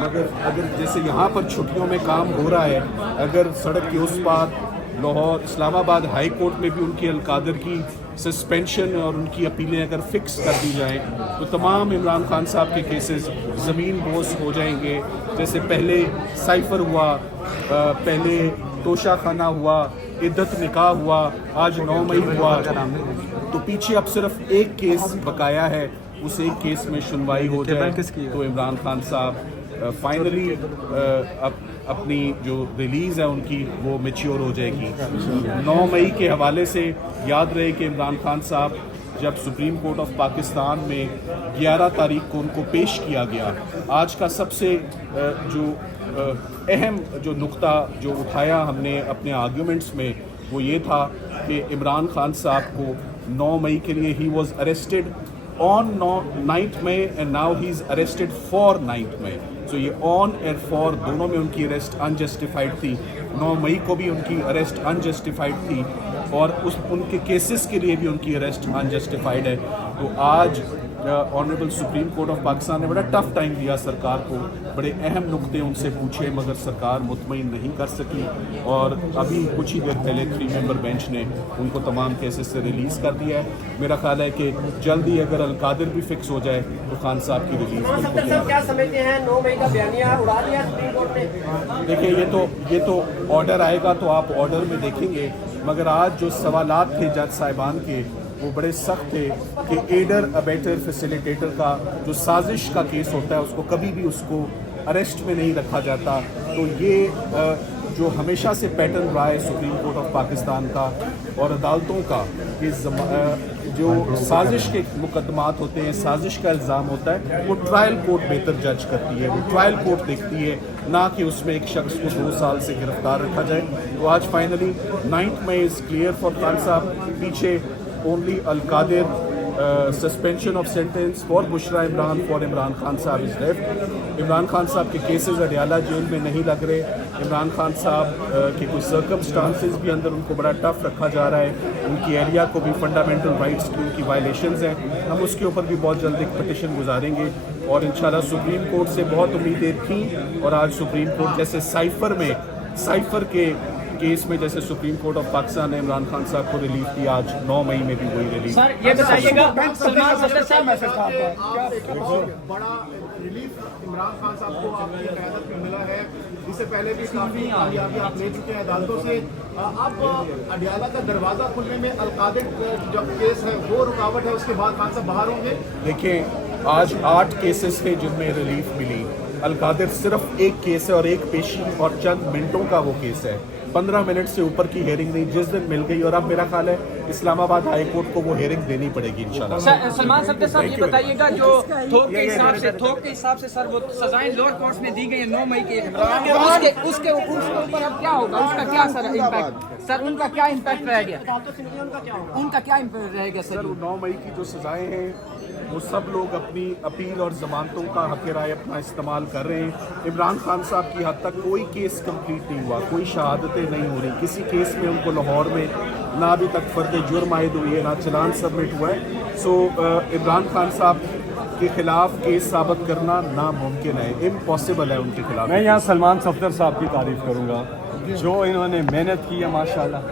مگر اگر جیسے یہاں پر چھٹیوں میں کام ہو رہا ہے، اگر سڑک کے اس پار لاہور اسلام آباد ہائی کورٹ میں بھی ان کی القادر کی سسپینشن اور ان کی اپیلیں اگر فکس کر دی جائیں تو تمام عمران خان صاحب کے کیسز زمین بوس ہو جائیں گے. جیسے پہلے سائفر ہوا، پہلے توشہ خانہ ہوا، عدت نکاح ہوا، آج 9 مئی ہوا، تو پیچھے اب صرف ایک کیس بقایا ہے. اس ایک کیس میں سنوائی ہو جائے تو عمران خان صاحب فائنلی اپنی جو ریلیز ہے ان کی وہ میچیور ہو جائے گی. 9 مئی کے حوالے سے یاد رہے کہ عمران خان صاحب جب سپریم کورٹ آف پاکستان میں 11 تاریخ کو ان کو پیش کیا گیا، آج کا سب سے جو اہم جو نقطہ جو اٹھایا ہم نے اپنے آرگیومنٹس میں وہ یہ تھا کہ عمران خان صاحب کو 9 مئی کے لیے he was arrested on 9 May and now he is arrested for 9 مئی. سو یہ آن اینڈ فار دونوں میں ان کی اریسٹ انجسٹیفائڈ تھی. 9 مئی کو بھی ان کی اریسٹ انجسٹیفائڈ تھی اور ان کے کیسز کے لیے بھی ان کی اریسٹ انجسٹیفائڈ ہے. تو آج honourable supreme court of Pakistan نے بڑا ٹف ٹائم دیا سرکار کو، بڑے اہم نقطے ان سے پوچھے مگر سرکار مطمئن نہیں کر سکی، اور ابھی کچھ ہی دیر پہلے 3 ممبر بینچ نے ان کو تمام کیسز سے ریلیز کر دیا ہے. میرا خیال ہے کہ جلدی اگر القادر بھی فکس ہو جائے تو خان صاحب کی ریلیز بالکل. کیا سمجھتے ہیں 9 مئی کا بیانیہ اڑا دیا سپریم کورٹ نے؟ دیکھیے یہ تو آرڈر آئے گا تو آپ آرڈر میں دیکھیں گے، مگر آج جو سوالات تھے جج صاحبان کے وہ بڑے سخت تھے کہ ایڈر ابیٹر فیسیلیٹیٹر کا جو سازش کا کیس ہوتا ہے اس کو کبھی بھی اس کو اریسٹ میں نہیں رکھا جاتا. تو یہ جو ہمیشہ سے پیٹرن رہا ہے سپریم کورٹ آف پاکستان کا اور عدالتوں کا، جو سازش کے مقدمات ہوتے ہیں، سازش کا الزام ہوتا ہے، وہ ٹرائل کورٹ بہتر جج کرتی ہے، وہ ٹرائل کورٹ دیکھتی ہے، نہ کہ اس میں ایک شخص کو 2 سال سے گرفتار رکھا جائے. تو آج finally 9 May is clear for Khan صاحب. پیچھے only Al Qadir suspension of sentence for Bushra Imran for Imran Khan صاحب از لیفٹ. عمران خان صاحب کے کیسز اڈیالہ جیل میں نہیں لگ رہے. عمران خان صاحب کے کوئی سرکمسٹانسز بھی اندر ان کو بڑا ٹف رکھا جا رہا ہے. ان کی ایریا کو بھی فنڈامنٹل رائٹس کی ان کی وائلیشنز ہیں. ہم اس کے اوپر بھی بہت جلد ایک پٹیشن گزاریں گے اور انشاءاللہ سپریم کورٹ سے بہت امیدیں تھیں اور آج سپریم کورٹ جیسے سائفر کے کیس میں جیسے سپریم کورٹ آف پاکستان نے عمران خان صاحب کو ریلیف دی، آج 9 مئی میں بھی وہی ریلیف. سر یہ بتائیے گا سلمان صدر صاحب بڑا ریلیف عمران خان صاحب کو آپ کی قیادت میں ملا ہے، اس سے پہلے بھی کافی کامیابی آپ لے چکے ہیں عدالتوں سے. اب اڈیالہ کا دروازہ کھلنے میں القادر جو کیس ہے وہ رکاوٹ ہے، اس کے بعد خان صاحب باہر ہوں گے؟ دیکھیں آج 8 کیسز تھے جن میں ریلیف ملی. القادر صرف ایک کیس ہے اور ایک پیشی اور چند منٹوں کا وہ کیس ہے. 15 منٹ سے اوپر کی ہیئرنگ نہیں، جس دن مل گئی. اور اب میرا خیال ہے اسلام آباد ہائی کورٹ کو وہ ہیئرنگ دینی پڑے گی انشاءاللہ. سلمان صدر صاحب یہ بتائیے گا جو تھوک کے حساب سے سر وہ سزائیں لوور کورٹ میں دی گئی ہیں 9 مئی کے، اس کے اوپر اب کیا ہوگا؟ اس کا کیا سر امپیکٹ؟ سر ان کا کیا امپیکٹ رہ گیا؟ ان کا کیا امپیکٹ رہے گا سر؟ 9 مئی کی جو سزائیں ہیں وہ سب لوگ اپنی اپیل اور ضمانتوں کا حق رائے اپنا استعمال کر رہے ہیں. عمران خان صاحب کی حد تک کوئی کیس کمپلیٹ نہیں ہوا، کوئی شہادتیں نہیں ہو رہی. کسی کیس میں ان کو لاہور میں نہ ابھی تک فرد جرم عائد ہوئی ہے، نہ چلان سبمٹ ہوا ہے. سو عمران خان صاحب کے خلاف کیس ثابت کرنا ناممکن ہے، امپاسبل ہے ان کے خلاف. میں یہاں سلمان صفدر صاحب کی تعریف کروں گا، جو انہوں نے محنت کی ہے ماشاءاللہ.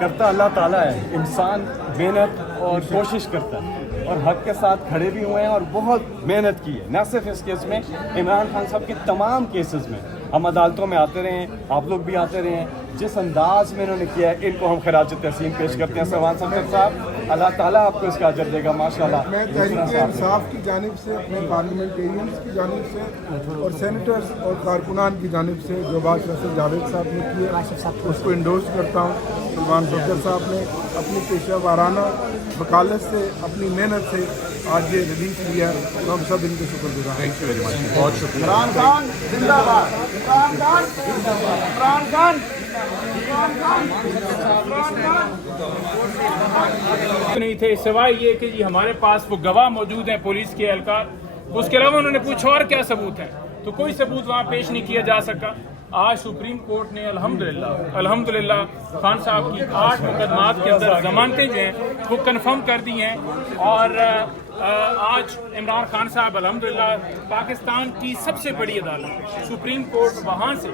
کرتا اللہ تعالیٰ ہے، انسان محنت اور کوشش کرتا ہے اور حق کے ساتھ کھڑے بھی ہوئے ہیں اور بہت محنت کی ہے. نہ صرف اس کیس میں، عمران خان صاحب کے تمام کیسز میں ہم عدالتوں میں آتے رہے ہیں، آپ لوگ بھی آتے رہے ہیں. جس انداز میں انہوں نے کیا ہے ان کو ہم خراج تحسین پیش کرتے ہیں. سلمان صفدر صاحب اللہ تعالیٰ آپ کو اس کا اجر دے گا ماشاءاللہ. میں تحریک انصاف کی جانب سے، اپنے پارلیمنٹیرینز کی جانب سے اور سینیٹرز اور کارکنان کی جانب سے جو بات رسول جاوید صاحب نے کی ہے اس کو انڈورس کرتا ہوں. سلمان صفدر صاحب نے اپنی پیشہ وارانہ وکالت سے، اپنی محنت سے آج یہ ریلیف لیا. ہم سب ان کے شکر گزار ہیں. تھینک یو ویری مچ، بہت شکریہ. عمران خان زندہ باد، عمران خان زندہ باد، عمران خان نہیں تھے سوائے یہ کہ جی ہمارے پاس وہ گواہ موجود ہیں پولیس کے اہلکار. اس کے علاوہ انہوں نے پوچھا اور کیا ثبوت ہے، تو کوئی ثبوت وہاں پیش نہیں کیا جا سکا. آج سپریم کورٹ نے الحمدللہ خان صاحب کی 8 مقدمات کے اندر ضمانتیں جو ہیں وہ کنفرم کر دی ہیں، اور آج عمران خان صاحب الحمدللہ پاکستان کی سب سے بڑی عدالت سپریم کورٹ، وہاں سے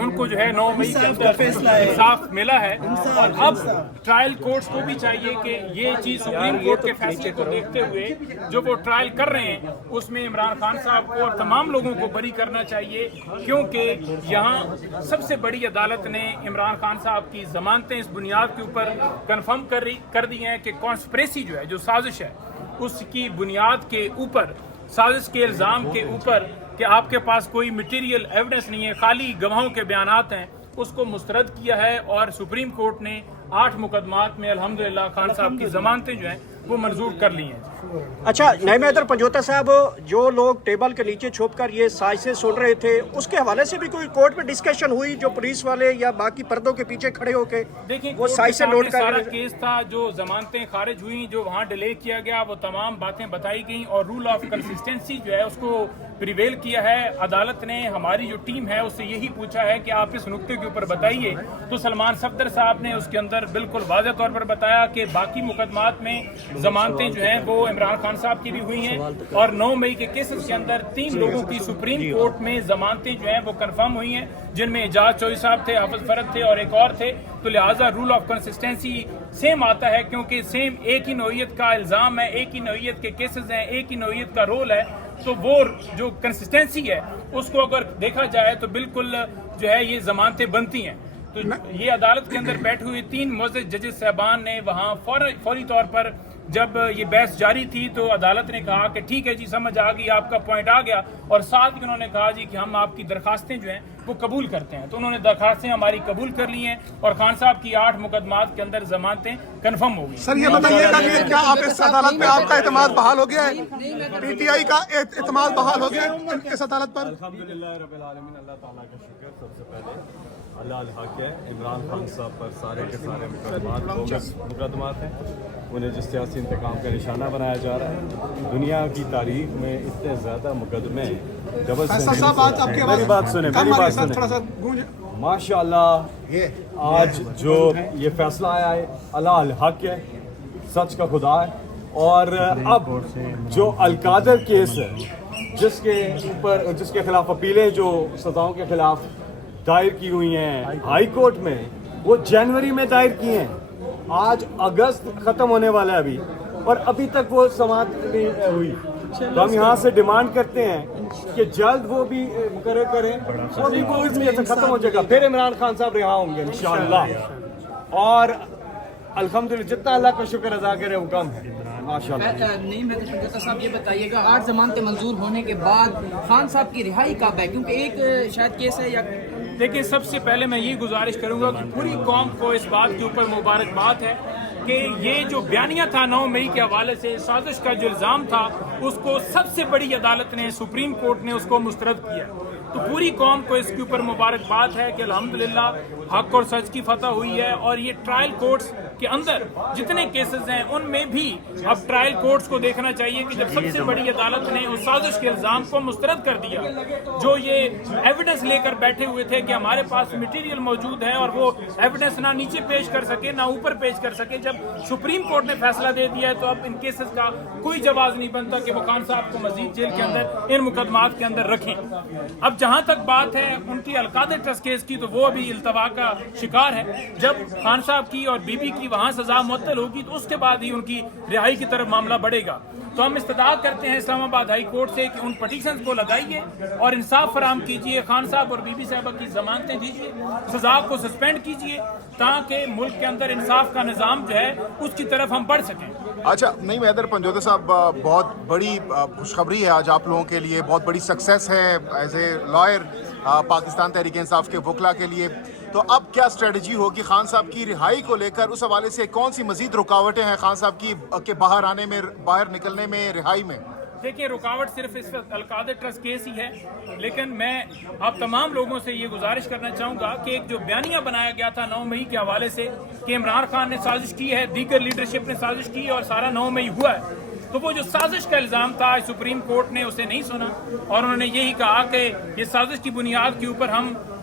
ان کو جو ہے 9 مئی کے اندر انصاف ملا ہے، اور اب ٹرائل کورٹس کو بھی چاہیے کہ یہ چیز سپریم کورٹ کے فیصلے کو دیکھتے ہوئے جو وہ ٹرائل کر رہے ہیں اس میں عمران خان صاحب کو اور تمام لوگوں کو بری کرنا چاہیے، کیونکہ یہاں سب سے بڑی عدالت نے عمران خان صاحب کی ضمانتیں اس بنیاد کے اوپر کنفرم کر دی ہیں کہ کانسپریسی جو ہے، جو سازش ہے، اس کی بنیاد کے اوپر، سازش کے الزام کے اوپر کہ آپ کے پاس کوئی مٹیریل ایویڈنس نہیں ہے، خالی گواہوں کے بیانات ہیں، اس کو مسترد کیا ہے، اور سپریم کورٹ نے 8 مقدمات میں الحمدللہ خان صاحب کی ضمانتیں جو ہیں وہ منظور کر لی ہیں۔ اچھا نعیم حیدر پنجوتا صاحب، جو لوگ ٹیبل کے نیچے چھپ کر یہ سازشیں سن رہے تھے، اس کے حوالے سے بھی کوئی کورٹ میں ڈسکشن ہوئی؟ جو پولیس والے یا باقی پردوں کے پیچھے کھڑے ہو کے دیکھیں وہ سازشیں نوٹ کر سارا کیس تھا، جو ضمانتیں خارج ہوئیں، جو وہاں ڈیلے کیا گیا، وہ تمام باتیں بتائی گئیں، اور رول آف کنسسٹنسی جو ہے اس کو پریویل کیا ہے۔ عدالت نے ہماری جو ٹیم ہے اس سے یہی پوچھا ہے کہ آپ اس نقطے کے اوپر بتائیے، تو سلمان صفدر صاحب نے اس کے اندر بالکل واضح طور پر بتایا کہ باقی مقدمات میں ضمانتیں جو ہیں وہ عمران خان صاحب کی بھی ہوئی ہیں، اور 9 مئی کے کیسز کے اندر 3 لوگوں کی سپریم کورٹ میں ضمانتیں جو ہیں وہ کنفرم ہوئی ہیں، جن میں اعجاز چوہدری صاحب تھے، حافظ فرد تھے اور ایک اور تھے، تو لہٰذا رول آف کنسسٹنسی سیم آتا ہے، کیونکہ سیم ایک ہی نوعیت کا الزام ہے، ایک ہی نوعیت کے کیسز ہیں، ایک ہی نوعیت کا رول ہے، تو وہ جو کنسسٹنسی ہے اس کو اگر دیکھا جائے تو بالکل جو ہے یہ ضمانتیں بنتی ہیں۔ تو یہ عدالت کے اندر بیٹھے ہوئے 3 معزز ججز صاحبان نے وہاں فوری طور پر جب یہ بحث جاری تھی تو عدالت نے کہا کہ ٹھیک ہے جی، سمجھ آ گئی، آپ کا پوائنٹ آ گیا، اور ساتھ ہی انہوں نے کہا جی کہ ہم آپ کی درخواستیں جو ہیں وہ قبول کرتے ہیں، تو انہوں نے درخواستیں ہماری قبول کر لی ہیں، اور خان صاحب کی 8 مقدمات کے اندر ضمانتیں کنفرم ہو گئی۔ سر یہ بتائیے گا کہ کیا آپ اس عدالت پہ آپ کا اعتماد بحال ہو گیا ہے؟ پی ٹی آئی کا اعتماد بحال ہو گیا ہے اس عدالت پر؟ الحمدللہ رب العالمین، اللہ تعالیٰ کا شکر۔ سب سے پہلے اللہ الحق ہے، عمران خان صاحب پر سارے کے سارے مقدمات ہیں، انہیں جس سیاسی انتقام کا نشانہ بنایا جا رہا ہے۔ دنیا کی تاریخ میں اتنے زیادہ مقدمے میری بات سنیں ماشاء اللہ، آج جو یہ فیصلہ آیا ہے اللہ الحق ہے، سچ کا خدا ہے، اور اب جو القادر کیس ہے جس کے خلاف اپیلیں جو سزاؤں کے خلاف دائر کی ہوئی ہیں ہائی کورٹ میں، وہ جنوری میں دائر کی ہیں، آج اگست ختم ہونے والا ہے ابھی، اور ابھی تک وہ سماعت نہیں ہوئی، تو ہم یہاں سے ڈیمانڈ کرتے ہیں کہ جلد وہ بھی مقرر کریں، وہ بھی وہ اس لیے ختم ہو جائے گا، پھر عمران خان صاحب رہا ہوں گے انشاءاللہ، اور الحمدللہ جتنا اللہ کا شکر ادا کرے وہ کم ہے ماشاءاللہ۔ نعیم حیدر پنجوتا صاحب یہ بتائیے گا 8 ضمانتیں منظور ہونے کے بعد خان صاحب کی رہائی کب ہے؟ کیونکہ ایک شاید کیس ہے یا دیکھیں، سب سے پہلے میں یہ گزارش کروں گا کہ پوری قوم کو اس بات کے اوپر مبارکباد ہے کہ یہ جو بیانیہ تھا 9 مئی کے حوالے سے سازش کا جو الزام تھا، اس کو سب سے بڑی عدالت نے، سپریم کورٹ نے اس کو مسترد کیا، تو پوری قوم کو اس کے اوپر مبارکباد ہے کہ الحمدللہ حق اور سچ کی فتح ہوئی ہے، اور یہ ٹرائل کورٹس کے اندر جتنے کیسز ہیں ان میں بھی اب ٹرائل کورٹس کو دیکھنا چاہیے کہ جب سب سے بڑی عدالت نے اس سازش کے الزام کو مسترد کر دیا، جو یہ ایویڈنس لے کر بیٹھے ہوئے تھے کہ ہمارے پاس مٹیریل موجود ہے، اور وہ ایویڈنس نہ نیچے پیش کر سکے نہ اوپر پیش کر سکے، جب سپریم کورٹ نے فیصلہ دے دیا ہے تو اب ان کیسز کا کوئی جواز نہیں بنتا کہ وہ خان صاحب کو مزید جیل کے اندر ان مقدمات کے اندر رکھیں۔ اب جہاں تک بات ہے ان کی القادر ٹرسٹ کیس کی، تو وہ ابھی التوا کا شکار ہے، جب خان صاحب کی اور بی بی کی وہاں سزا معطل ہوگی تو اس کے بعد ہی ان کی رہائی کی طرف معاملہ بڑھے گا، تو ہم استدعا کرتے ہیں اسلام آباد ہائی کورٹ سے کہ ان پٹیشنز کو لگائیے اور انصاف فراہم کیجیے، خان صاحب اور بی بی صاحبہ کی ضمانتیں دیجیے، سزا کو سسپینڈ کیجیے، تاکہ ملک کے اندر انصاف کا نظام جو ہے اس کی طرف ہم بڑھ سکیں۔ اچھا نعیم حیدر پنجوتا صاحب، بہت بڑی خوشخبری ہے آج آپ لوگوں کے لیے، بہت بڑی سکسیس ہے as a lawyer Pakistan Tehreek Insaf کے وکلا کے لیے، تو اب کیا اسٹریٹجی ہوگی خان صاحب کی رہائی کو لے کر؟ اس حوالے سے کون سی مزید رکاوٹیں ہیں خان صاحب کی کہ باہر آنے میں، باہر نکلنے میں، رہائی میں؟ دیکھیں، رکاوٹ صرف اس وقت القادر ٹرسٹ کیس ہی ہے، لیکن میں آپ تمام لوگوں سے یہ گزارش کرنا چاہوں گا کہ ایک جو بیانیہ بنایا گیا تھا 9 مئی کے حوالے سے کہ عمران خان نے سازش کی ہے، دیگر لیڈرشپ نے سازش کی اور سارا 9 مئی ہوا ہے، تو وہ جو سازش کا الزام تھا سپریم کورٹ نے اسے نہیں سنا، اور انہوں نے یہی کہا کہ یہ سازش کی بنیاد کے اوپر ہم